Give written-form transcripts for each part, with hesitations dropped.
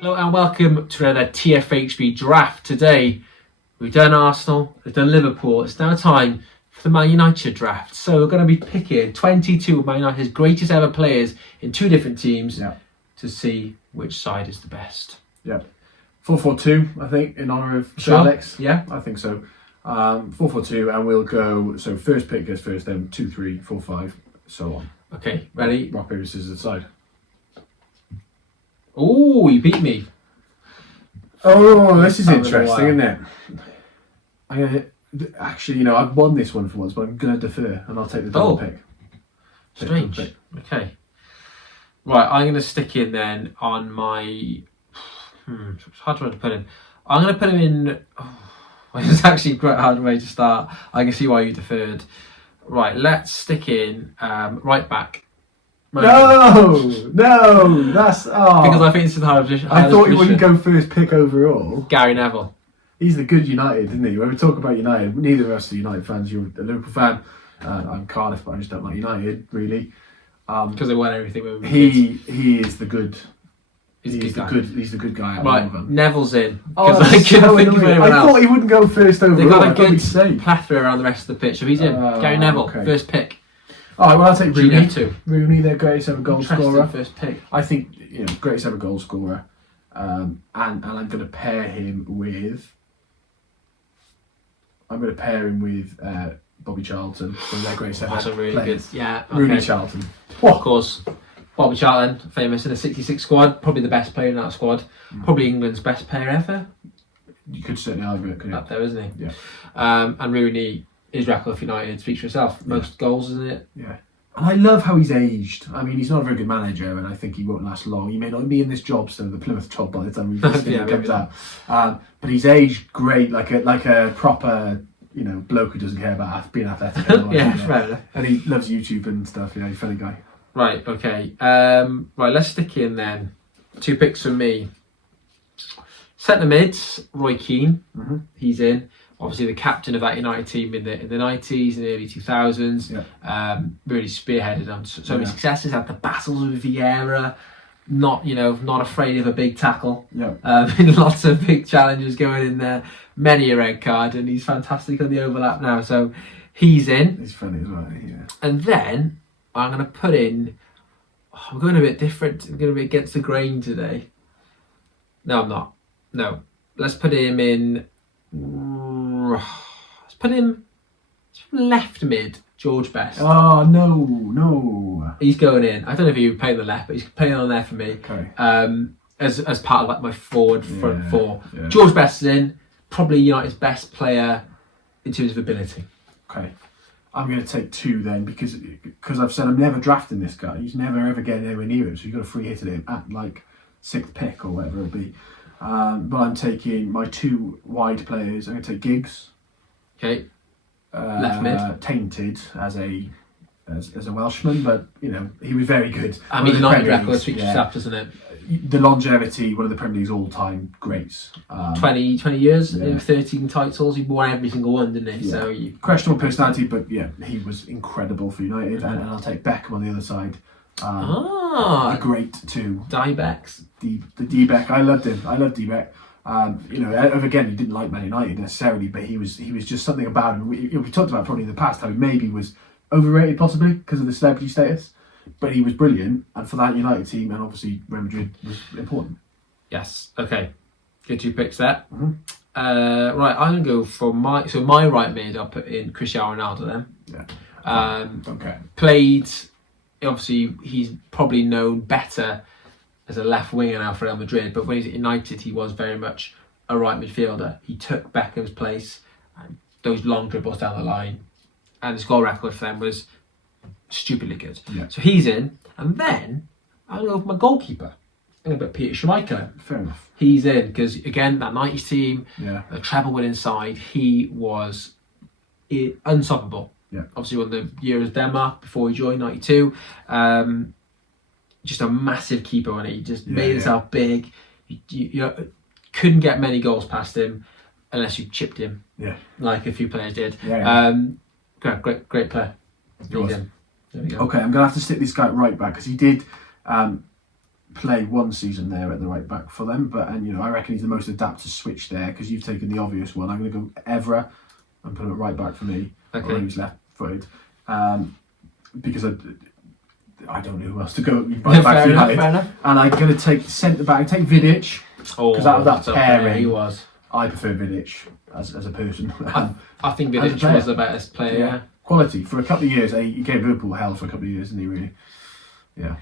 Hello and welcome to another TFHB draft. Today we've done Arsenal, we've done Liverpool. It's now time for the Man United draft. So we're going to be picking 22 of Man United's greatest ever players in two different teams to see which side is the best. Yeah. 4-4-2, I think, in honour of Sure. Alex. Yeah. I think so. 4-4-2, and we'll go, so first pick goes first, then 2, 3, 4, 5, so on. Okay, ready? Rock, paper, scissors, decide. Oh, you beat me. Oh, this is That was interesting, a isn't it? I'm gonna, actually, I've won this one for once, but I'm going to defer, and I'll take the double pick. Strange. Okay. Right, I'm going to stick in then on my... it's hard to put him. I'm going to put him in... it's actually quite a hard way to start. I can see why you deferred. Right, let's stick in right back. No, that's... Oh. Because I think it's a hard position. I thought you wouldn't go first pick overall. Gary Neville. He's the good United, isn't he? When we talk about United, neither of us are United fans. You're a Liverpool fan. I'm Cardiff, but I just don't like United, really. Because they won everything. He is the good... He's the good guy. Right, Neville's in. Oh, I couldn't think of anyone else. thought he wouldn't go first overall. They've got a good plethora around the rest of the pitch, so he's in. Gary Neville, okay. First pick. All right, well, I'll take Rooney. Too. Rooney, their greatest ever goal scorer. First pick. I think, greatest ever goal scorer. And I'm going to pair him with... Bobby Charlton from their greatest ever That's a really players. good... Yeah, okay. Rooney Charlton. Of course. Bobby Charlton, famous in the 66 squad. Probably the best player in that squad. Probably England's best player ever. You could certainly argue it, couldn't you? Up there, isn't he? Yeah. And Rooney, his record for United speaks for itself. Most goals, isn't it? Yeah. And I love how he's aged. I mean, he's not a very good manager, and I think he won't last long. He may not be in this job still, the Plymouth job, by the time this thing comes out. But he's aged great, like a proper, bloke who doesn't care about being athletic. Right. And he loves YouTube and stuff. He's a funny guy. Right. Okay. Right. Let's stick in then. 2 picks from me. Centre mids, Roy Keane. Mm-hmm. He's in. Obviously, the captain of that United team in the 90s and early 2000s. Yeah. Really spearheaded them. So many successes. Had the battles with Vieira. Not afraid of a big tackle. Yeah. Lots of big challenges going in there. Many a red card, and he's fantastic on the overlap now. So he's in. He's funny as well. Yeah. And then I'm going to put in... I'm going a bit different. I'm going to be against the grain today. No, I'm not. No. Let's put him in... Let's put him left mid, George Best. Oh, no. He's going in. I don't know if he would play on the left, but he's playing on there for me. Okay. As part of my front four. Yeah. George Best is in. Probably United's best player in terms of ability. Okay. I'm going to take 2 then, because I've said I'm never drafting this guy. He's never ever getting anywhere near him, so you've got a free hit at him at 6th pick or whatever it'll be. But I'm taking my 2 wide players. I'm going to take Giggs. Okay. Left mid. Tainted as a Welshman, but he was very good. I mean, United record speaks for itself, doesn't it? The longevity, one of the Premier League's all-time greats. 20 years, 13 titles. He won every single one, didn't he? Yeah. So questionable personality, but he was incredible for United. And I'll take Beckham on the other side. The great 2. Dybecks. The D-Beck. I loved him. I loved D-Beck. Again, he didn't like Man United necessarily, but he was just something about him. We talked about probably in the past how he maybe was overrated possibly because of the celebrity status, but he was brilliant, and for that United team and obviously Real Madrid was important. Yes. Okay. Good 2 picks there. Mm-hmm. Right. I'm gonna go for my right mid. I'll put in Cristiano Ronaldo then. Yeah. Okay. Played. Obviously, he's probably known better as a left winger now for Real Madrid, but when he's at United, he was very much a right midfielder. He took Beckham's place, and those long dribbles down the line, and his goal record for them was stupidly good. Yeah. So he's in, and then I'm going to go for my goalkeeper. I'm going to put Peter Schmeichel in. Fair enough. He's in, because again, that 90s team, a treble winning side, he was unstoppable. Yeah. Obviously won the year as Denmark before he joined, 92. Just a massive keeper on it. He just made himself big. You couldn't get many goals past him unless you chipped him. Yeah. Like a few players did. Great player. He's in. There we go. Okay, I'm going to have to stick this guy right back because he did play one season there at the right back for them, and I reckon he's the most adapt to switch there because you've taken the obvious one. I'm going to go Evra and put him at right back for me. Okay. Or he's left-footed. Because I don't know who else to go right back for United. Fair And I'm going to take centre back. Take Vidic because out of that pairing, he was. I prefer Vidic as a person. I think Vidic was the best player. Yeah. Quality for a couple of years. He gave Liverpool hell for a couple of years, didn't he? Really? Yeah.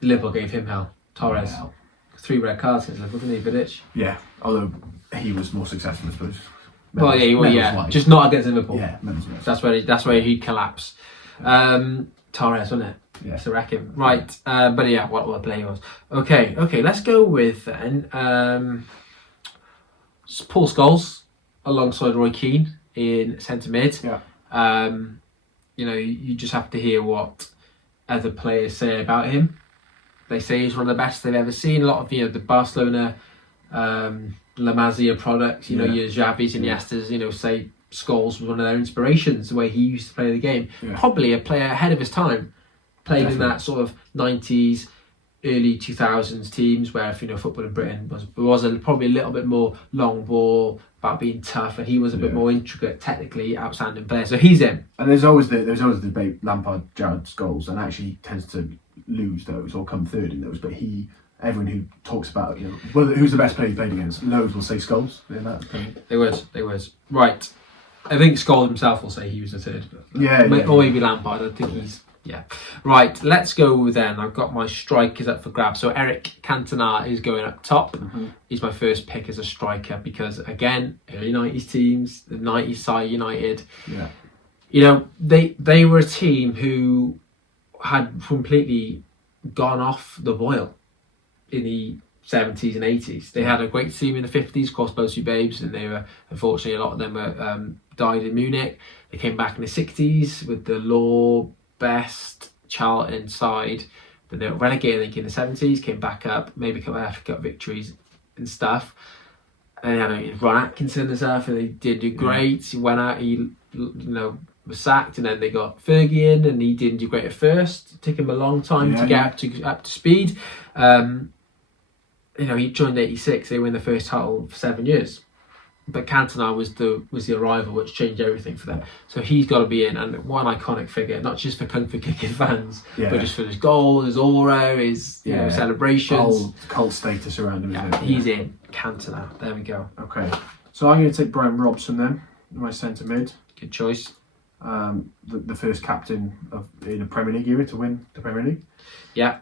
Liverpool gave him hell. Torres. Hell. 3 red cards against Liverpool, didn't he, Vidic? Yeah. Although he was more successful, I suppose. Just not against Liverpool. Yeah, that's where he collapsed. Torres, wasn't it? Yeah. To wreck him. Right. But yeah, what a play he was. Okay. Let's go with then Paul Scholes alongside Roy Keane in centre mid. Yeah. You just have to hear what other players say about him. They say he's one of the best they've ever seen. A lot of the Barcelona La Masia products, your Xavis and Iniestas, say Scholes was one of their inspirations, the way he used to play the game. Yeah. Probably a player ahead of his time, playing in that sort of 90s, early 2000s teams where football in Britain was probably a little bit more long ball, about being tough, and he was a bit more intricate, technically outstanding player. So he's in. And there's always the debate Lampard, Gerrard, Scholes, and actually he tends to lose those or come third in those. But everyone who talks about who's the best player he played against, loads will say Scholes in that opinion. They would. Right. I think Scholes himself will say he was the third. Or maybe Lampard. I think he's. Yeah. Right, let's go then. I've got my strikers up for grabs. So Eric Cantona is going up top. Mm-hmm. He's my first pick as a striker because, again, early 90s teams, the 90s side United. Yeah. They were a team who had completely gone off the boil in the 70s and 80s. They had a great team in the 50s, of course, Bosu Babes, and they were, unfortunately, a lot of them were died in Munich. They came back in the 60s with the Law, Best, Charlton side. Then they were relegated, I think, in the 70s, came back up, maybe a couple of Africa Cup victories and stuff. And they had Ron Atkinson and stuff, and they did do great. He went out, he was sacked, and then they got Fergie in, and he didn't do great at first. It took him a long time to get up to speed. He joined 86. They won the first title for 7 years. But Cantona was the arrival which changed everything for them. So he's got to be in, and one iconic figure, not just for Kung Fu Kicking fans, but just for his goal, his aura, his celebrations. Whole cult status around him. Yeah, he's in. Cantona. There we go. Okay. So I'm going to take Brian Robson then, my centre mid. Good choice. The first captain in a Premier League era to win the Premier League. Yeah.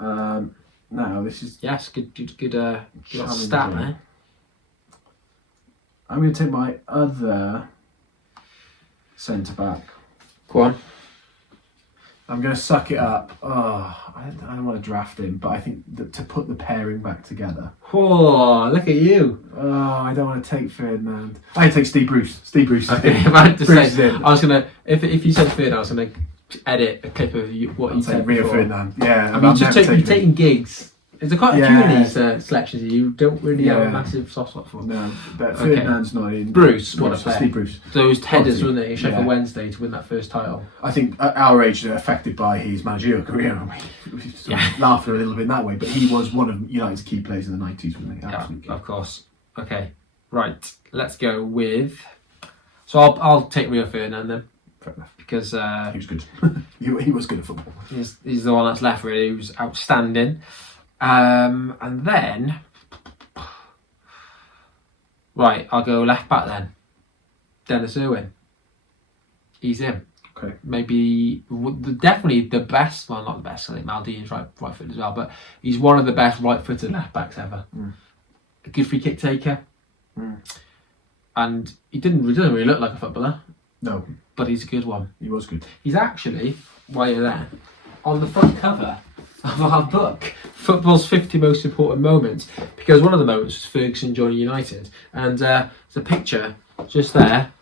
Now this is good stat there. I'm going to take my other centre back. Go on. I'm going to suck it up. I don't want to draft him, but I think that to put the pairing back together. Oh, look at you. I don't want to take Ferdinand. I take Steve Bruce. Okay, I was going to, if you said Ferdinand, I was going to edit a clip of what you said Rio before. Ferdinand. Yeah. I mean, you're taking gigs. There's quite a few of these selections you don't really have a massive soft spot for. No, but Ferdinand's not in. What a player. Steve Bruce. Those headers, wasn't it, in Sheffield Wednesday to win that first title. I think at our age, they're affected by his managerial career. I mean, we laughing a little bit in that way, but he was one of United's key players in the 90s, wasn't he? Absolutely. Yeah, of course. Okay, right. Let's go with. So I'll take Rio Ferdinand then. Fair enough. Because he was good. he was good at football. He's the one that's left, really. He was outstanding. And then, right, I'll go left back then. Dennis Irwin. He's in. Okay. Maybe, definitely the best, well, not the best, I think Maldini's right-footed as well, but he's one of the best right-footed left backs ever. A good free kick taker. And he doesn't really look like a footballer. No. But he's a good one. He was good. He's actually, while you're there, on the front cover of our book, Football's 50 Most Important Moments, because one of the moments was Ferguson joining United, and there's a picture just there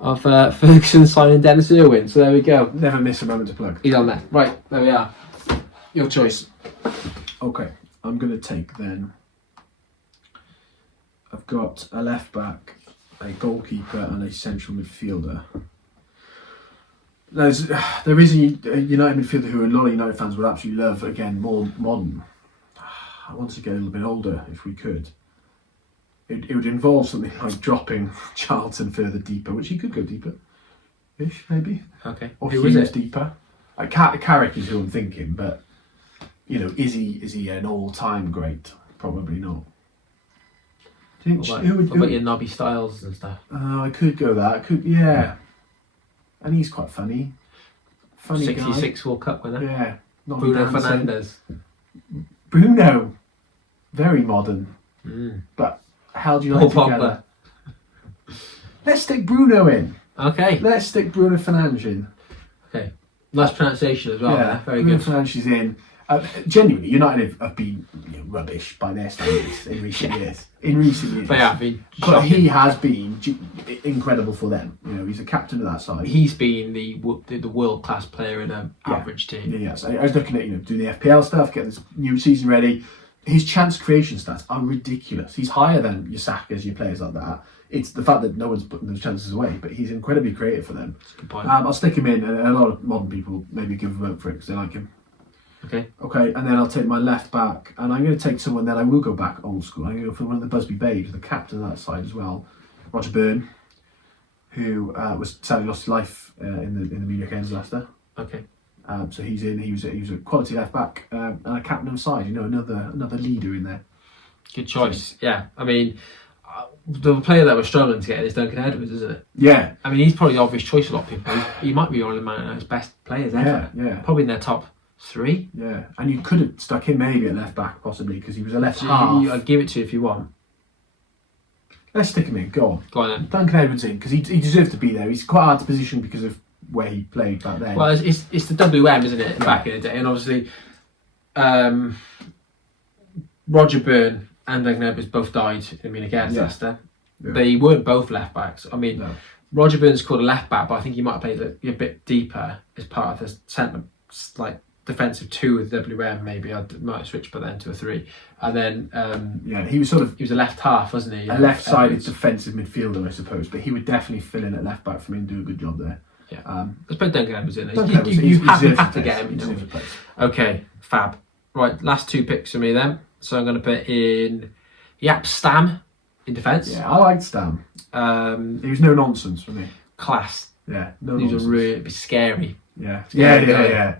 of Ferguson signing Dennis Irwin, so there we go. Never miss a moment to plug. He's on there. Right, there we are. Your choice. Okay, I'm going to take then, I've got a left back, a goalkeeper and a central midfielder. There is a United midfielder who a lot of United fans would absolutely love, again, more modern. I want to get a little bit older if we could. It would involve something like dropping Charlton further deeper, which he could go deeper-ish, maybe. Okay. Or Who was Hughes it? deeper. Carrick is who I'm thinking, but is he an all-time great? Probably not. Do you think What about your Nobby Styles and stuff? I could go that. Yeah. And he's quite funny. Funny 66 World Cup winner. guy. Yeah. Not Bruno dancing. Fernandes. Bruno. Very modern. But how do you like Paul together? Let's stick Bruno in. Okay. Let's stick Bruno Fernandes in. Okay. Nice pronunciation as well. Yeah, Very Bruno good. Fernandes is in. Genuinely, United have been rubbish by their standards in recent years. They have been. But he shocking. has been incredible for them. He's the captain of that side. He's been the world class player in an average team. Yeah, so I was looking at doing the FPL stuff, getting this new season ready. His chance creation stats are ridiculous. He's higher than your Sakas, your players like that. It's the fact that no one's putting those chances away, but he's incredibly creative for them. That's a good point. I'll stick him in, and a lot of modern people maybe give him a vote for it because they like him. Okay, and then I'll take my left back, and I'm going to take someone that I will go back old school. I'm going to go for one of the Busby Babes, the captain of that side as well, Roger Byrne, who was sadly lost his life in the media against Leicester. Okay. So he's in. He was a quality left back and a captain of the side. Another leader in there. Good choice. Yeah. I mean, the player that we're struggling to get is Duncan Edwards, isn't it? Yeah. I mean, he's probably the obvious choice for a lot of people. He might be one of Man United's best players ever. Yeah. Probably in their top 3. Yeah. And you could have stuck him maybe at left back possibly because he was a left So half. I'd give it to you if you want. Let's stick him in. Go on. Go on then. Duncan Edwards in because he deserves to be there. He's quite hard to position because of where he played back then. Well, it's the WM, isn't it? Back in the day, and obviously, Roger Byrne and Duncan Edwards both died against Leicester. Yeah. They weren't both left backs. I mean, No. Roger Byrne's called a left back, but I think he might have played a bit deeper as part of the centre, like defensive 2 with WM. Maybe I might have switched, but then to a 3, and then he was sort of he was a left half, wasn't he? a left-sided defensive midfielder, I suppose. But he would definitely fill in at left back for me and do a good job there. Yeah. Let's put Duncan Edwards in. Duncan Edwards, You he have deserves to a get place. him. He deserves a place. Okay, fab. Right, last 2 picks for me then. So I'm going to put in Yap Stam in defence. Yeah, I liked Stam. He was no nonsense for me. Class. Yeah, no He was nonsense. a really bit scary, Yeah. Yeah, but Yeah,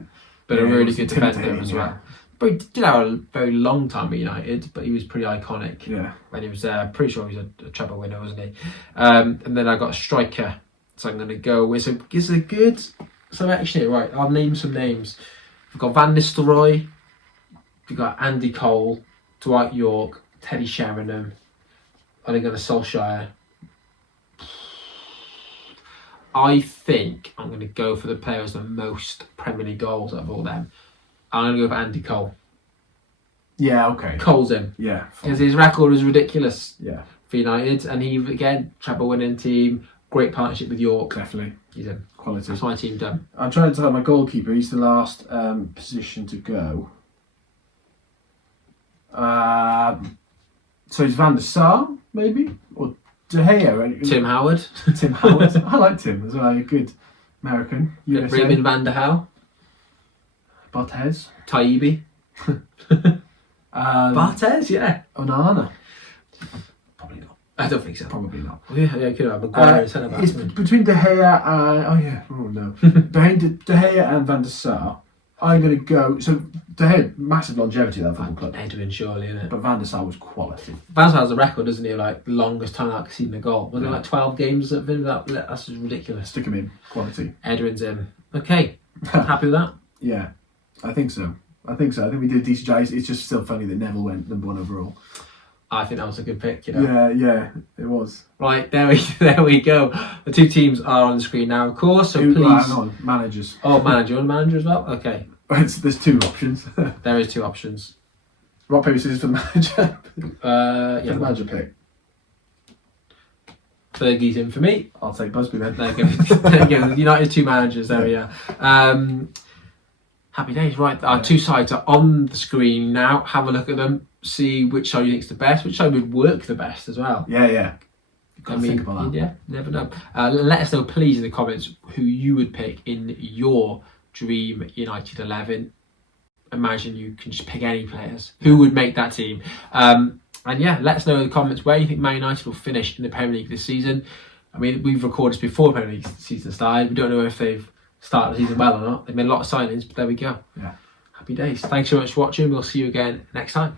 a he really was good defender intimidating, as well. But he did have a very long time at United, but he was pretty iconic Yeah. when he was there. Pretty sure he was a treble winner, wasn't he? And then I got a striker. So I'm going to go with some. Is it good? So actually, right, I'll name some names. We've got Van Nistelrooy. We've got Andy Cole, Dwight York, Teddy Sheringham. I think on a Solskjaer. I think I'm going to go for the player with the most Premier League goals out of all them. I'm going to go for Andy Cole. Yeah, okay. Cole's him. Yeah. Because his record is ridiculous Yeah, for United. And he, again, treble winning team, great partnership with York. definitely. He's in. Quality. That's my team done. I'm trying to tell my goalkeeper. He's the last position to go. So it's Van der Sar, maybe? Or De Gea? Tim Howard. Tim Howard. I liked him as well. A good American. USA. Raymond van der Hal. Barthez. Taibbi. Barthez, yeah. Onana. Probably not. I don't think so. Probably not. Yeah, could have Maguire as centre It's batsman. between De Gea and... Oh no. Between De Gea and Van der Sar, I'm going to go... So De Gea, massive longevity at that football club. Edwin, surely, isn't it? But Van der Sar was quality. Van der Sar has a record, doesn't he? Like longest time without conceding a goal. Was it like 12 games that been without? That's just ridiculous. Stick him in. Quality. Edwin's in. Okay, happy with that. Yeah, I think so. I think we did a decent job. It's just still funny that Neville went #1 overall. I think that was a good pick. You know. Yeah, it was. Right, there we go. The 2 teams are on the screen now, of course. So please. Hang on, managers. Oh, manager. You want a manager as well? Okay. There's 2 options. There is 2 options. Rock, paper, scissors for the manager. Yeah. For the manager pick. Fergie's in for me. I'll take Busby then. There you go. There you go. United 2 managers. There we are. Happy days. Right, our 2 sides are on the screen now. Have a look at them. See which side you think's the best. Which side would work the best as well. Yeah. Got to think about that. Yeah, never know. Let us know, please, in the comments who you would pick in your dream United 11. imagine you can just pick any players. Who would make that team? And yeah, let us know in the comments where you think Man United will finish in the Premier League this season. I mean, we've recorded this before the Premier League season started. We don't know if they've started the season well or not. They've made a lot of signings, but there we go. Yeah. Happy days. Thanks so much for watching. We'll see you again next time.